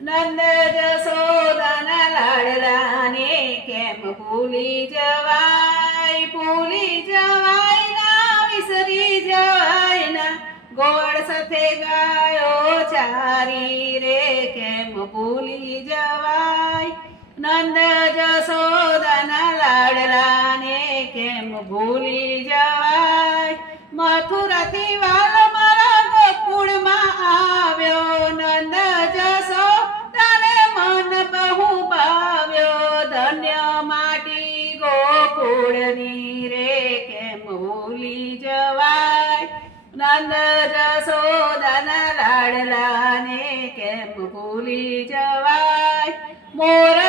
નંદ જશોદાના લાડલાને કેમ ભૂલી જવાય ના વિસરી જવાય ના ગોળ સાથે ગાયો ચારી રે કેમ ભૂલી જવાય નંદ જશોદાના લાડલાને કેમ ભૂલી જવાય મથુરાથી વાલ મારા ગોકુળમાં આવ્યો નંદ જશોદાને મન બહુ ભાવ્યો ધન્ય માટી ગોકુળની રે કેમ ભૂલી જવાય નંદ જશોદાના લાડલાને કેમ ભૂલી જવાય મોર